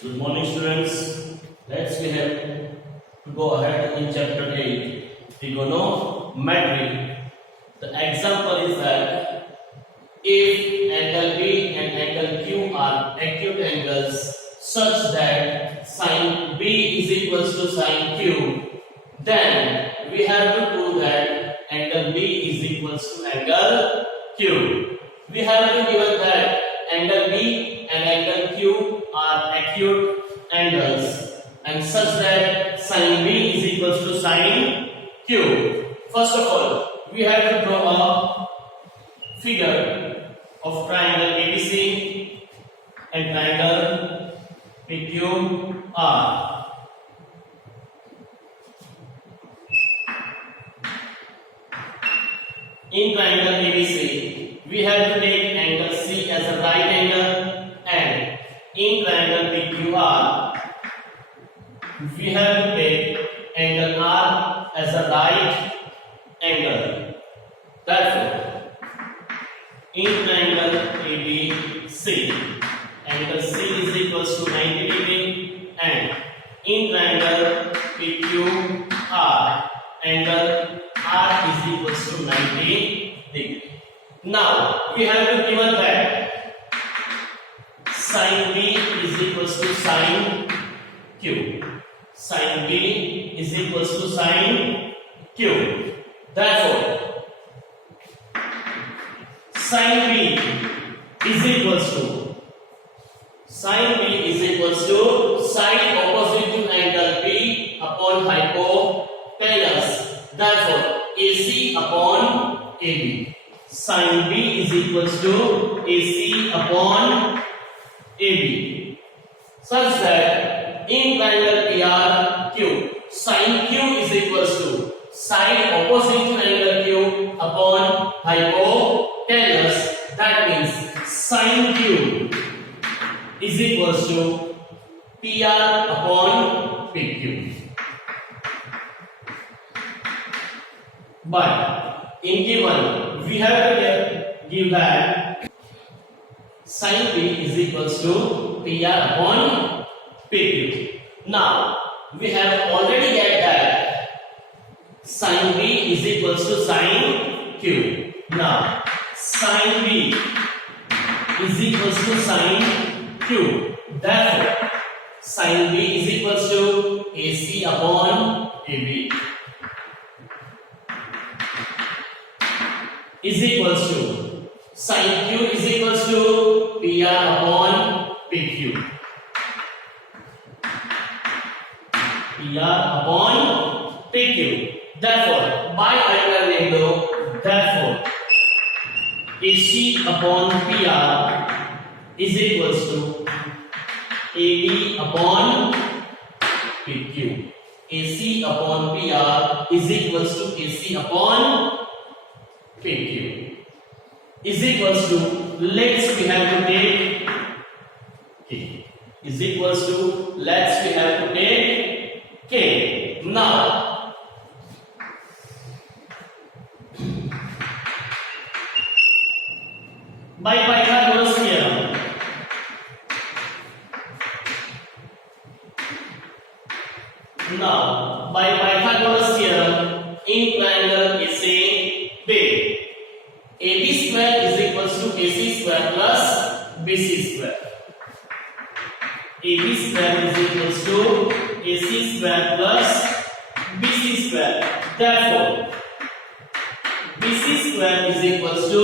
Good morning, students. We have to go ahead in chapter 8, trigonometry. The example is that if angle B and angle Q are acute angles such that sine B is equals to sine Q, then we have to prove that angle B is equals to angle Q. We have to given that angle B and angle Q are acute angles and such that sine B is equals to sine Q. First of all, we have to draw a figure of triangle ABC and triangle PQR. In triangle ABC, we have to take angle C as a right angle, and in triangle PQR, we have to take angle R as a right angle. Therefore, in triangle ABC, angle C is equals to 90 degree, and in triangle PQR, angle R is equals to 90 degree. Now we have to given that sine B is equals to sine Q. Sine B is equals to sine Q. Therefore, sine B is equals to sine opposite to angle B upon hypotenuse. Therefore, AC upon AB. Sine B is equals to AC upon AB. Such that in triangle PRQ, sine Q is equals to sine opposite to angle Q upon hypotenuse. That means sine Q is equals to PR upon PQ. But in given, we have to give that sine B is equals to PR upon PQ. Now, we have already get that sine B is equals to sine Q. Now, sine B is equals to sine Q. Therefore, sine B is equals to AC upon AB is equals to sine Q is equals to PR upon PQ. PR upon PQ. Therefore, by Avogadro, therefore, AC upon PR is equals to AB upon PQ. AC upon PR is equals to AC upon PQ is equals to, let's we have to take K is equals to, let's we have to take K. Now by Pythagoras theorem, now by Pythagoras theorem, in triangle AB, AB square is equals to AC square plus BC square. AB square is equals to AC square plus BC square. Therefore, BC square is equals to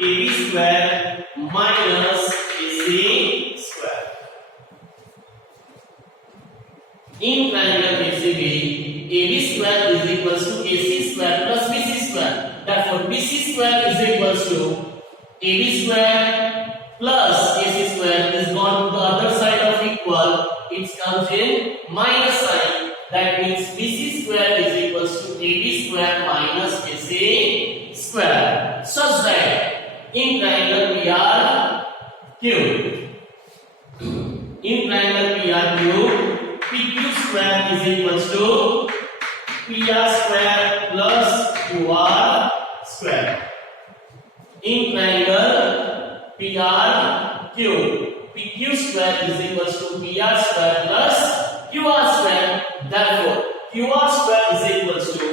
AB square minus AC square. In triangle ACB, AB square is equals to AC square plus BC square. Therefore, BC square is equals to AB square plus AC square is gone to the other side of equal. It comes in minus sign. That means BC square is equals to AB square minus AC square. Such that in triangle PRQ, PQ square is equals to PR square plus QR square. In triangle PRQ, PQ square is equals to PR square plus QR square. Therefore, QR square is equals to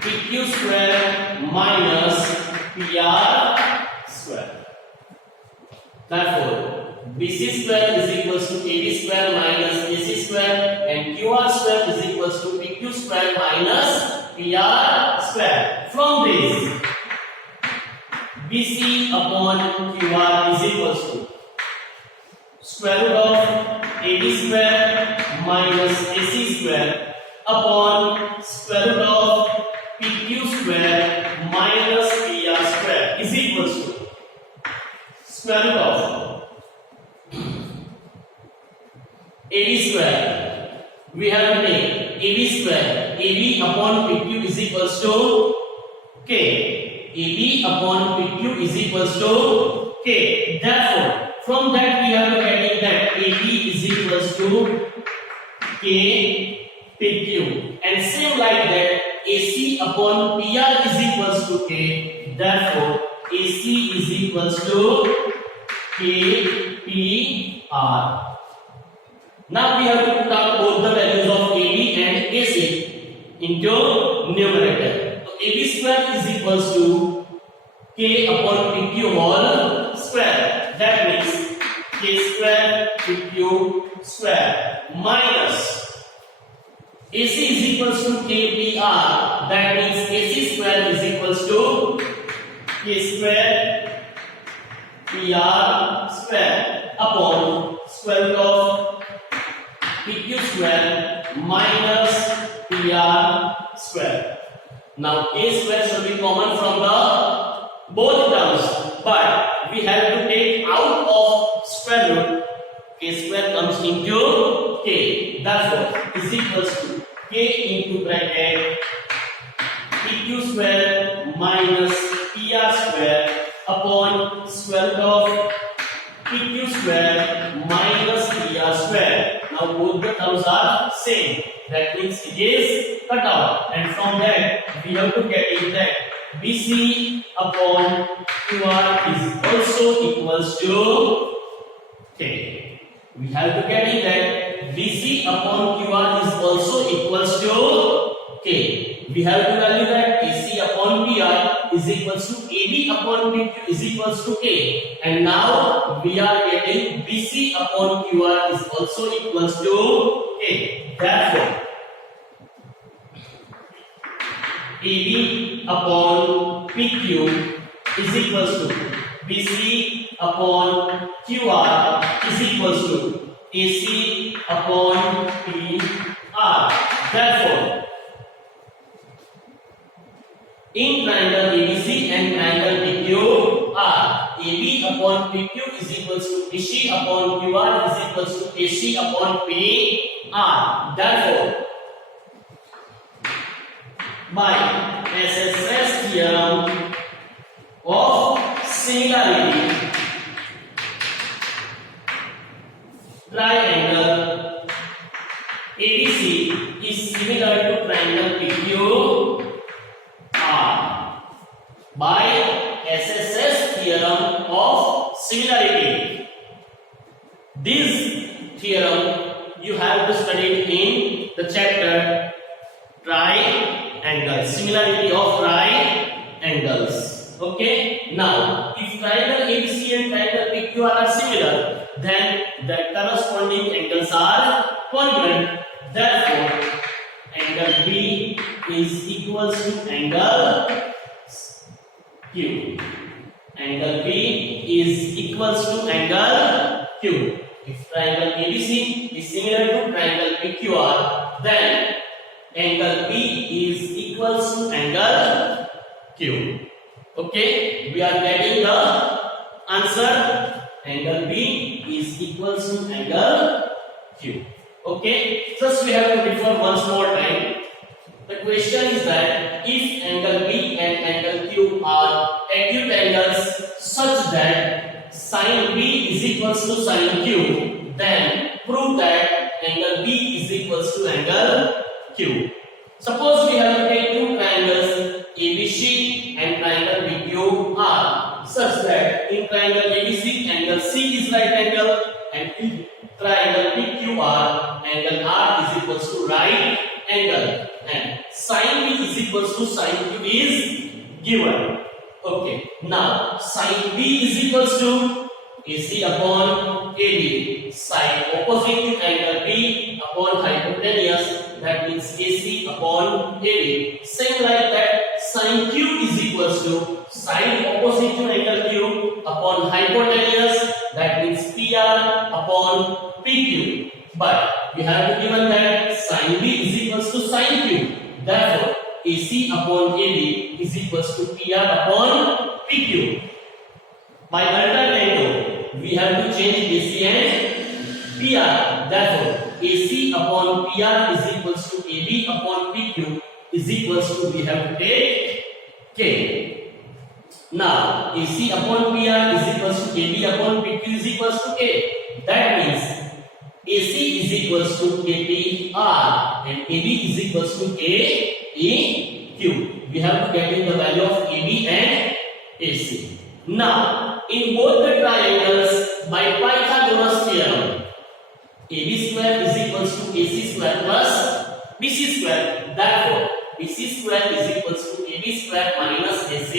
PQ square minus PR square. Therefore, BC square is equals to AB square minus AC square, and QR square is equals to PQ square minus PR square. From this, BC upon QR is equals to square root of AB square minus AC square upon square root of PQ square minus PR square is equals to square root of AB square. We have to take AB square. AB upon PQ is equals to K. AB upon PQ is equals to K. Therefore, from that we have to get that AB is equals to K PQ. And same like that, AC upon PR is equals to K. Therefore, AC is equals to K PR. Now we have to put out both the values of AB and AC into numerator. So AB square is equals to K upon PQ whole square. That means K square PQ square minus AC is equals to KPR. That means AC square is equals to K square PR square upon square root of PQ square minus PR square. Now A square should be common from the both terms, but we have to take out of square root. K square comes into K. Therefore, is equals to K into bracket PQ square minus PR square upon square root of PQ square minus PR square. Now both the terms are same. That means it is cut out, and from that we have to get it that BC upon QR is also equals to K. We have to get it that BC upon QR is also equals to K. We have to value that AC upon PR is equals to AB upon PQ is equals to K. And now we are getting BC upon QR is also equals to K. Therefore, AB upon PQ is equals to BC upon QR is equals to AC upon PR. Therefore, in triangle ABC and triangle PQR, AB upon PQ is equals to AC upon QR is equals to AC upon PR. Therefore, by SSS theorem of similarity, triangle ABC is similar to triangle PQR. By SSS theorem of similarity. This theorem you have to study in the chapter triangle, similarity of triangles. Okay. Now, if triangle ABC and triangle PQR are similar, then the corresponding angles are congruent. Therefore, angle B is equals to angle Q. Angle B is equals to angle Q. If triangle ABC is similar to triangle PQR, then angle B is equals to angle Q. Okay, we are getting the answer. Angle B is equals to angle Q. Okay, first we have to refer once more time. The question is that if angle B and angle Q are acute angles such that sin B is equals to sin Q, then prove that angle B is equals to angle Q. Suppose we have to take two triangles ABC and triangle PQR such that that in triangle ABC, angle C is right angle, and in triangle PQR, angle R is equals to right angle, and sin B is equals to sin Q is given. Okay, now sin B is equals to AC upon AB, side opposite to angle B upon hypotenuse, that means AC upon AB. Same like that, sin Q is equals to side opposite to angle Q upon hypotenuse, that means PR upon PQ. But we have given that sin B is equals to sin Q. Therefore, AC upon AB is equals to PR upon PQ. By alternating, we have to change AC and PR. Therefore, AC upon PR is equals to AB upon PQ is equals to, we have to take K. Now, AC upon PR is equals to AB upon PQ is equals to K. That means AC is equals to KPR and AB is equals to KEQ. We have to get in the value of AB and AC. Now, in both the triangles, by Pythagoras theorem, AB square is equals to AC square plus BC square. Therefore, BC square is equals to AB square minus AC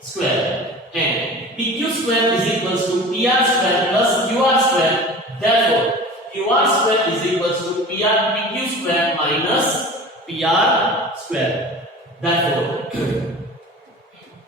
square, and PQ square is equals to PR square plus QR square. Therefore, QR square is equals to PQ square minus PR square. Therefore,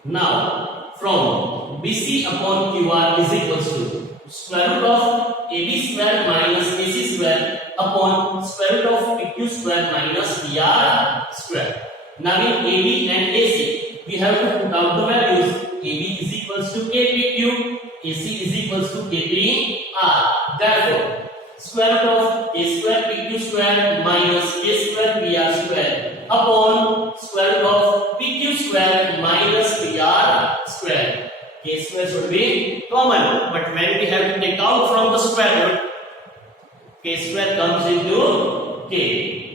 now from BC upon QR is equals to square root of AB square minus AC square upon square root of PQ square minus PR square. Now in AB and AC, we have to put out the values. AB is equals to KPQ, AC is equals to KPR. Therefore, square root of A square PQ square minus A square PR square upon square root of PQ square minus PR square. K square should be common, but when we have to take out from the square root, K square comes into K.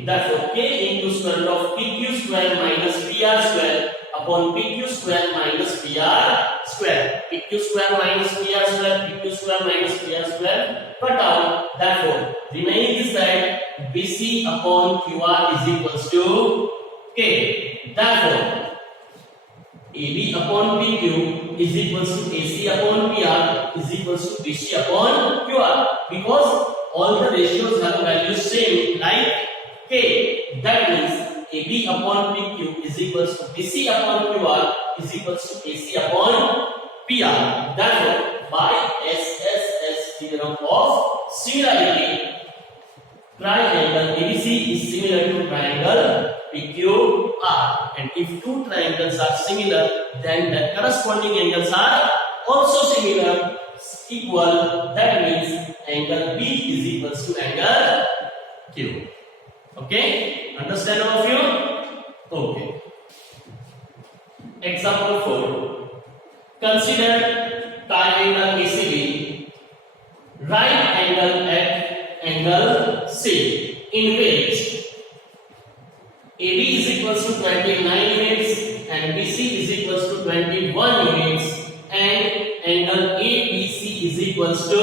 Therefore, K into square root of PQ square minus PR square upon PQ square minus PR square. PQ square minus PR square, PQ square minus PR square cut out. Therefore, remaining is that BC upon QR is equals to K. Therefore, AB upon PQ is equals to AC upon PR is equals to BC upon QR, because all the ratios have values same like K. That means AB upon PQ is equals to BC upon QR is equals to AC upon PR. Therefore, by SSS theorem of similarity, triangle ABC is similar to triangle PQR, and if two triangles are similar, then the corresponding angles are also similar, equal. That means angle B is equals to angle Q. Okay, understand all of you? Okay. Example 4. Consider triangle ACB, right angle at angle C, in which AB is equals to 29 units and BC is equals to 21 units, and angle ABC is equals to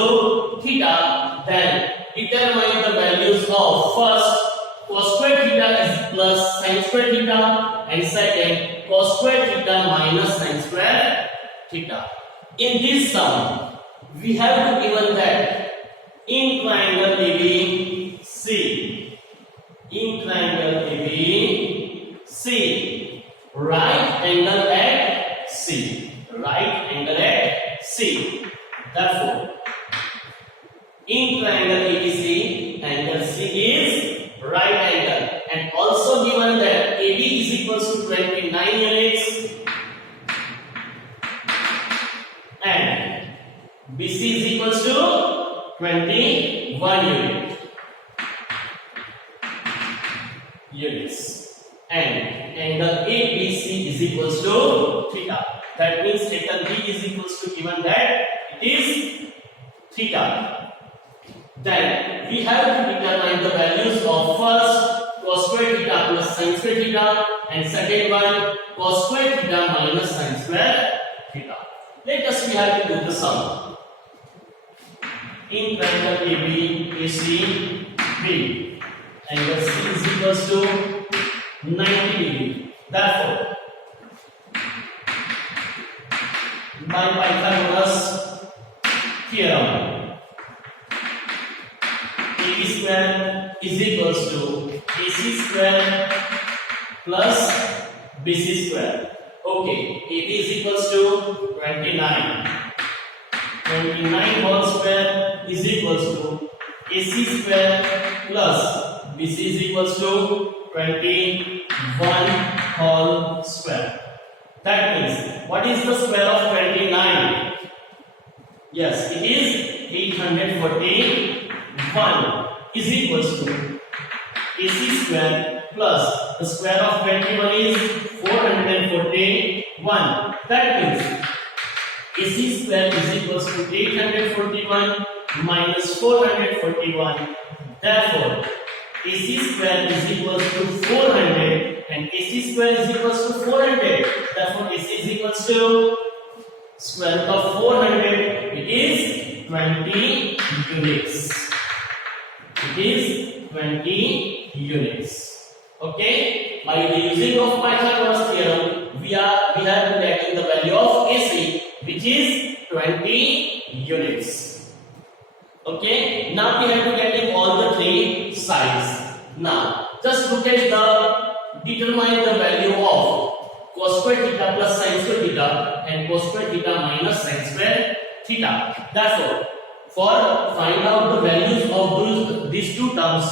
theta. Then determine the values of first cos square theta is plus sin square theta, and second cos square theta minus sin square theta. In this sum, we have to given that in triangle ABC, in triangle ABC, right angle at C, right angle at C. Therefore, in triangle ABC, angle C is right angle, and also given that AB is equals to 29 units and BC is equals to 21 units, and angle ABC is equals to theta. That means angle B is equals to, given that it is theta. Then we have to determine the values of first cos square theta plus sin square theta, and second one cos square theta minus sin square theta. Let us we have to do the sum. In triangle ABC, B, angle C is equals to 90 degree. Therefore, by Pythagoras theorem, AB square is equals to AC square plus BC square. Okay, AB is equals to 29. 29 whole square is equals to AC square plus BC is equals to 21 whole square. That means, what is the square of 29? Yes, it is 841 is equals to AC square plus the square of 21 is 441. That means AC square is equals to 841 minus 441. Therefore, AC square is equals to 400 and AC square is equals to 400. Therefore, AC is equals to square root of 400. It is 20 units. It is 20 units. Okay. By the using of Pythagoras theorem, we have to get in the value of AC, which is 20 units. Okay. Now we have to get in all the three sides. Now, just look at determine the value of cos square theta plus sin square theta and cos square theta minus sin square theta. Therefore, for find out the values of these two terms,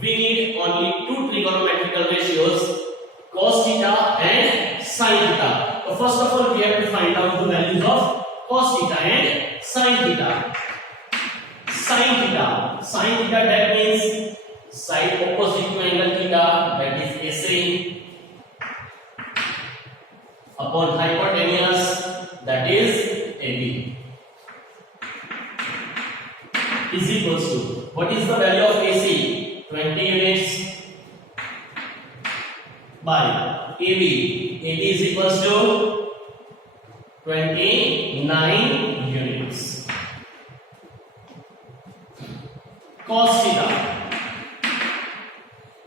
we need only two trigonometrical ratios, cos theta and sin theta. So first of all, we have to find out the values of cos theta and sin theta. Sin theta, that means side opposite to angle theta, that is AC, upon hypotenuse, that is AB, is equals to, what is the value of AC? 20 units by AB. AB is equals to 29 units. Cos theta,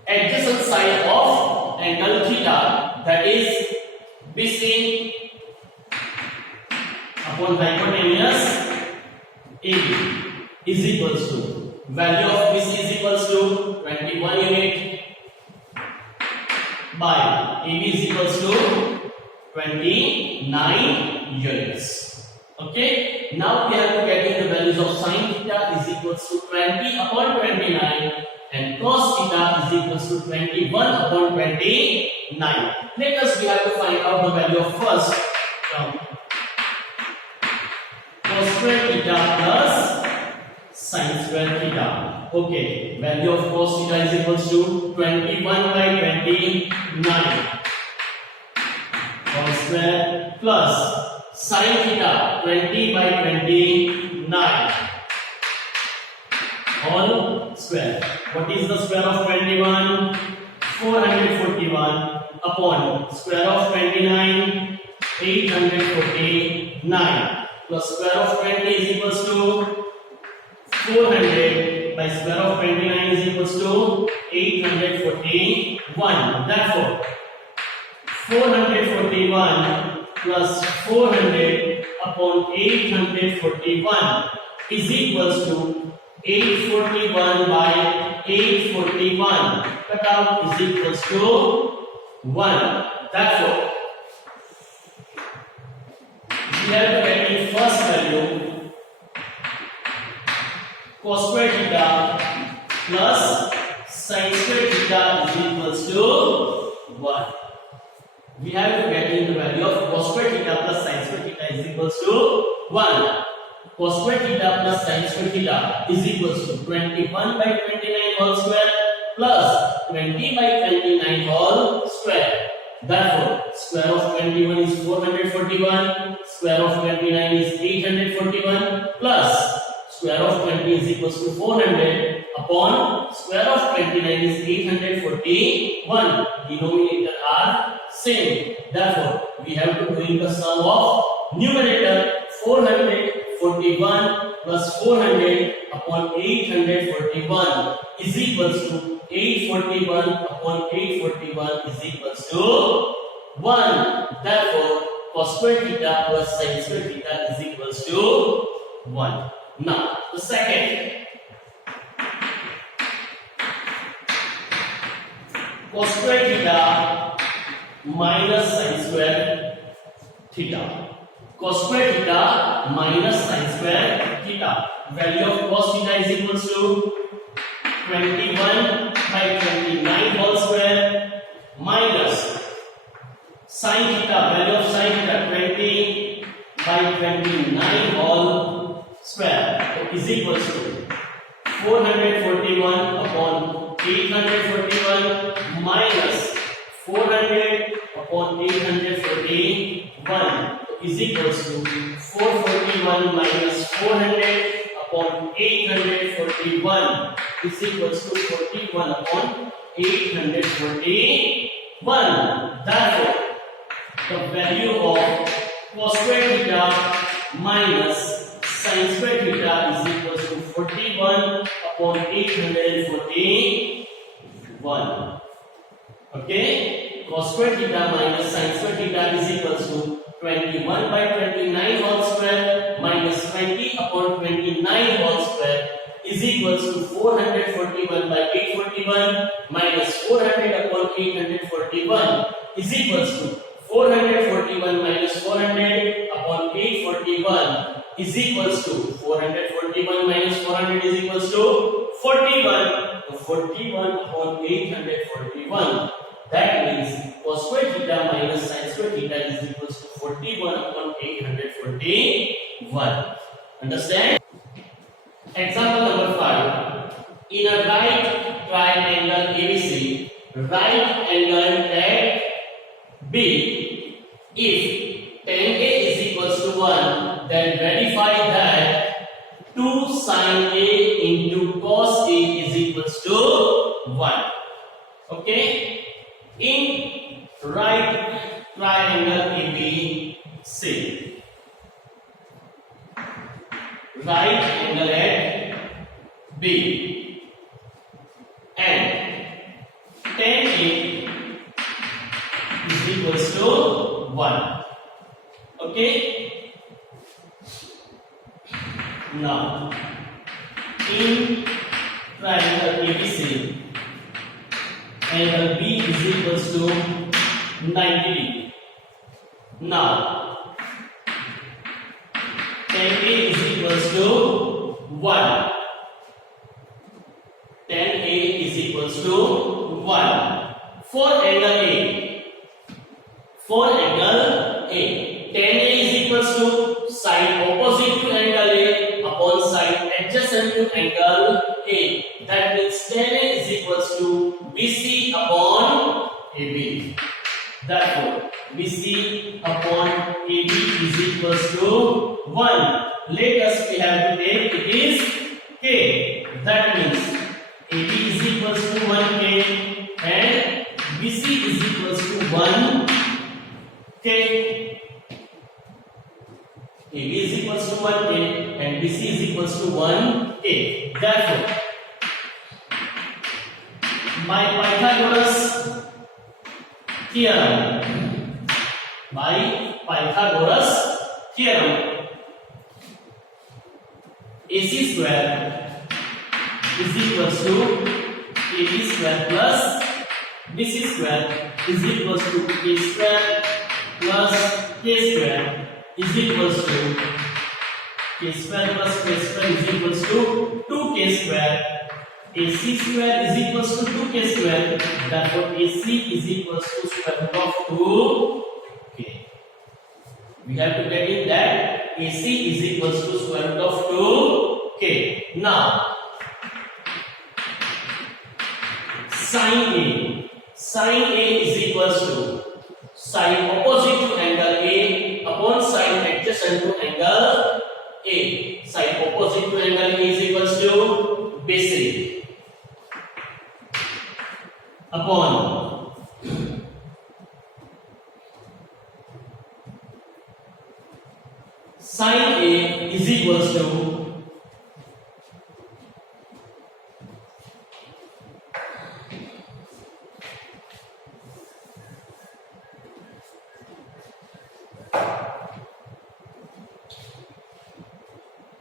adjacent side of angle theta, that is BC upon hypotenuse AB, is equals to, value of BC is equals to 21 unit by AB is equals to 29 units. Okay. Now we have to get in the values of sin theta is equals to 20 upon 29 and cos theta is equals to 21 upon 29. Let us we have to find out the value of first term, cos square theta plus sin square theta. Okay, value of cos theta is equals to 21 by 29 whole square plus sin theta 20 by 29 whole square. What is the square of 21? 441 upon square of 29, 849 plus square of 20 is equals to 400 by square of 29 is equals to 841. Therefore, 441 plus 400 upon 841 is equals to 841 by 841. Cut out is equals to 1. Therefore, we have to get the first value, cos square theta plus sin square theta is equals to 1. We have to get in the value of cos square theta plus sin square theta is equals to 1. Cos square theta plus sin square theta is equals to 21 by 29 whole square plus 20 by 29 whole square. Therefore, square of 21 is 441, square of 29 is 841 plus square of 20 is equals to 400 upon square of 29 is 841. Denominator are same. Therefore, we have to bring the sum of numerator 441 plus 400 upon 841 is equals to 841 upon 841 is equals to 1. Therefore, cos square theta plus sin square theta is equals to 1. Now, the second, cos square theta minus sin square theta. Cos square theta minus sin square theta. Value of cos theta is equals to 21 by 29 whole square minus sin theta, value of sin theta 20 by 29 whole square is equals to 441 upon 841 minus 400 upon 841 is equals to 441 minus 400 upon 841 is equals to 41 upon 841. Therefore, the value of cos square theta minus sin square theta is equals to 41 upon 841. Okay, cos square theta minus sin square theta is equals to 21 by 29 whole square minus 20 upon 29 whole square is equals to 441 by 841 minus 400 upon 841 is equals to 441 minus 400 upon 841 is equals to 441 minus 400 is equals to 41. 41 upon 841. That means cos square theta minus sin square theta is equals to 41 upon 841. Understand? Example number 5. In a right triangle ABC, right angle at B, if tan A is equals to 1, then verify that 2 sin A into cos A is equals to 1. Okay? In right triangle ABC, right angle at B, and tan A is equals to 1. Okay? Now, in triangle ABC, angle B is equals to 90 degree. Now, tan A is equals to 1. Tan A is equals to 1. For angle A, tan A is equals to side opposite to angle A upon side adjacent to angle A. That means tan A is equals to BC upon AB. Therefore, BC upon AB is equals to 1. Let us we have to take it is K. That means AB is equals to 1K and BC is equals to 1K. AB is equals to 1K and BC is equals to 1K. Therefore, by Pythagoras theorem, AC square is equals to AB square plus BC square is equals to A square plus K square is equals to K square plus K square is equals to 2K square. AC square is equals to 2K square. Therefore, AC is equals to square root of 2K. We have to get in that AC is equals to square root of 2K. Now, sin A is equals to side opposite to angle A upon side adjacent to angle A. Side opposite to angle A is equals to BC upon sin A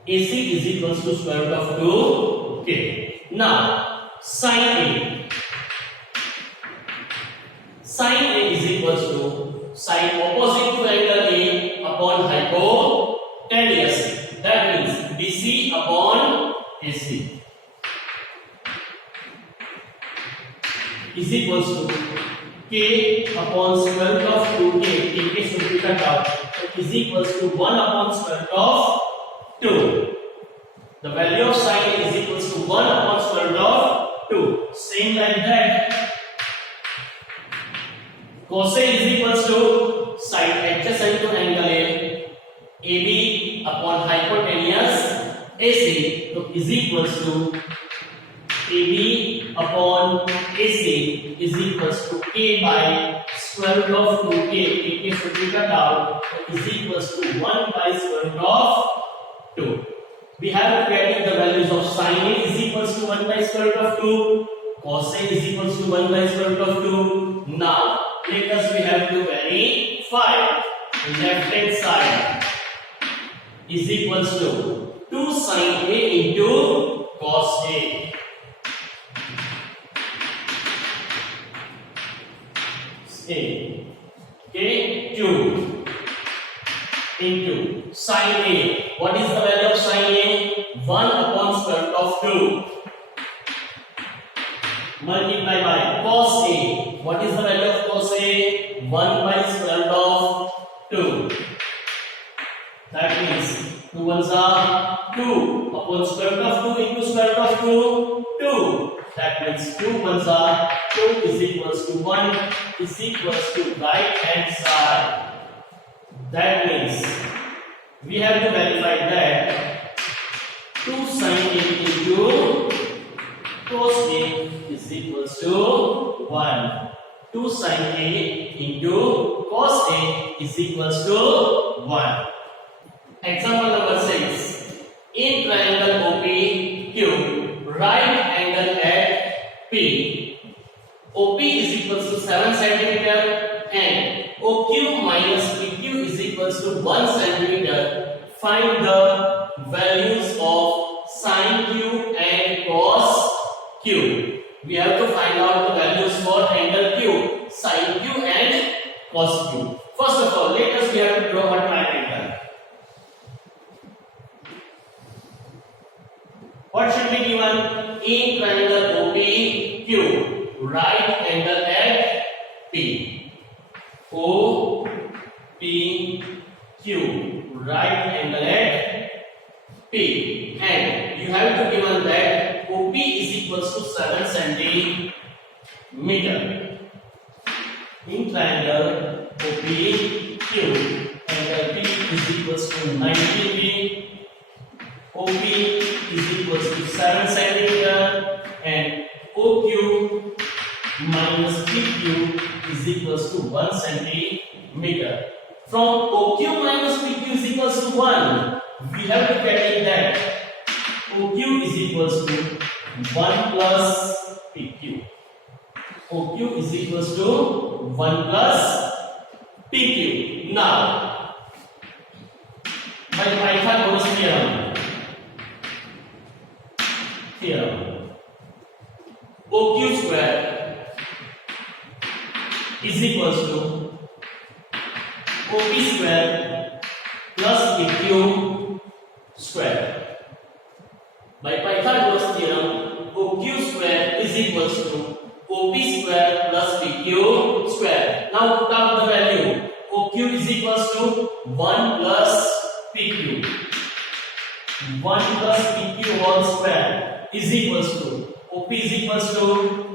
AC is equals to square root of 2k. Now sin A. Sin A is equals to sine opposite to angle A upon hypotenuse. That means BC upon AC is equals to k upon square root of 2k. K should be cut out. Is equals to 1 upon square root of 2. The value of sine is equals to 1 upon square root of 2. Same like that. Cos A is equals to sine adjacent to angle A, AB upon hypotenuse AC. So is equals to AB upon AC is equals to k by square root of 2k. K should be cut out. Is equals to 1 by square root of 2. We have getting the values of sin A is equals to 1 by square root of 2. Cos A is equals to 1 by square root of 2. Now let us we have to verify. Left hand side is equals to 2 sin A into cos A. Okay, 2 into sin A. What is the value of sin A? 1 upon square root of 2. Multiply by cos A. What is the value of cos A? 1 by square root of 2. That means 2 ones are 2 upon square root of 2 into square root of 2, 2. That means 2 ones are 2 is equals to 1 is equals to right hand side. That means we have to verify that 2 sin A into cos A is equals to 1. 2 sin A into cos A is equals to 1. Example number 6. In triangle OPQ, right angle at P. OP is equals to 7 cm and OQ minus PQ is equals to 1 cm. Find the values of sin Q and cos Q. We have to find out the values for angle Q, sin Q and cos Q. First of all, let us we have to draw a triangle. What should be given? In triangle OPQ, right angle at P. OPQ, right angle at P. And you have to given that OP is equals to 7 centimeter. In triangle OPQ, angle P is equals to 90 degree. OP is equals to 7 centimeter and OQ minus PQ is equals to 1 centimeter. From OQ minus PQ is equals to 1, we have to get in that OQ is equals to 1 plus PQ. OQ is equals to 1 plus PQ. Now, by Pythagoras theorem, OQ square is equals to OP square plus PQ square. By Pythagoras theorem, OQ square is equals to OP square plus PQ square. Now put out the value. OQ is equals to 1 plus PQ. 1 plus PQ whole square is equals to OP is equals to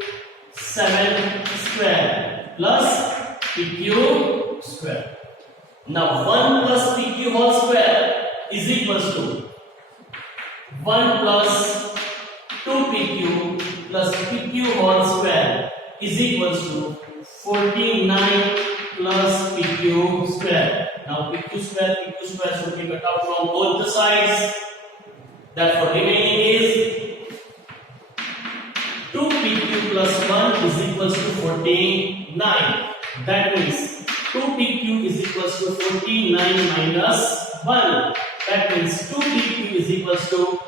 7 square plus PQ square. Now 1 plus PQ whole square is equals to 1 plus 2PQ plus PQ whole square is equals to 49 plus PQ square. Now PQ square should be cut out from both the sides. Therefore remaining is 2PQ plus 1 is equals to 49. That means 2PQ is equals to 49 minus 1. That means 2 PQ is equals to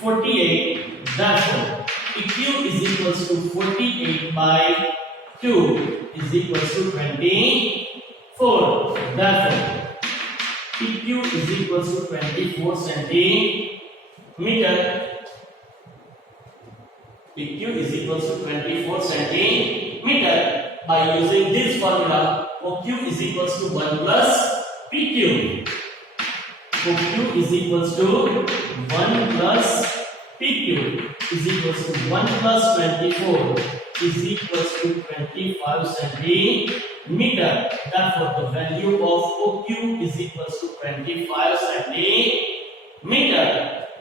48. Therefore, PQ is equals to 48 by 2 is equals to 24. Therefore, PQ is equals to 24 centimeter. PQ is equals to 24 centimeter. By using this formula, OQ is equals to 1 plus PQ. OQ is equals to 1 plus PQ is equals to 1 plus 24 is equals to 25 centimeter. Therefore, the value of OQ is equals to 25 centimeter.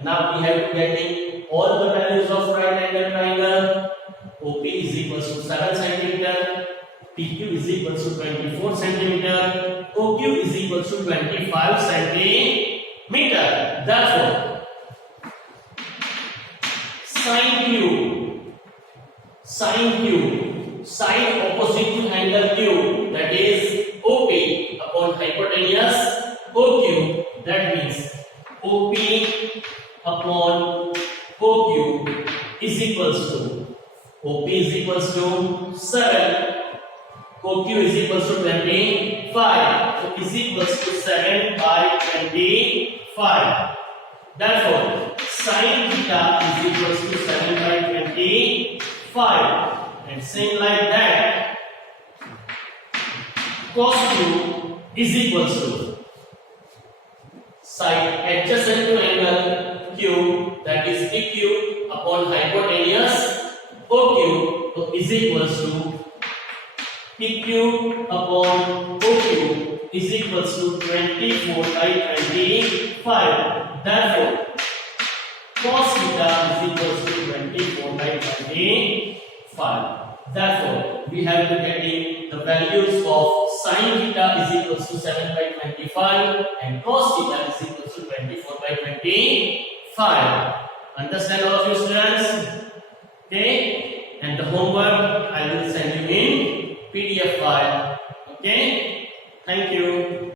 Now we have to get in all the values of right angle triangle. OP is equals to 7 centimeter. PQ is equals to 24 centimeter. OQ is equals to 25 centimeter. Therefore, sine opposite to angle Q, that is OP upon hypotenuse OQ, that means OP upon OQ is equals to 7, OQ is equals to 25, so is equals to 7 by 25. Therefore, sin theta is equals to 7 by 25, and same like that, cos Q is equals to side adjacent to angle Q, that is PQ upon hypotenuse OQ, so is equals to PQ upon OQ is equals to 24 by 25. Therefore, cos theta is equals to 24 by 25. Therefore, we have to get in the values of sin theta is equals to 7 by 25 and cos theta is equals to 24 by 25. Understand all of you students? Okay? And the homework I will send you in PDF file. Okay? Thank you.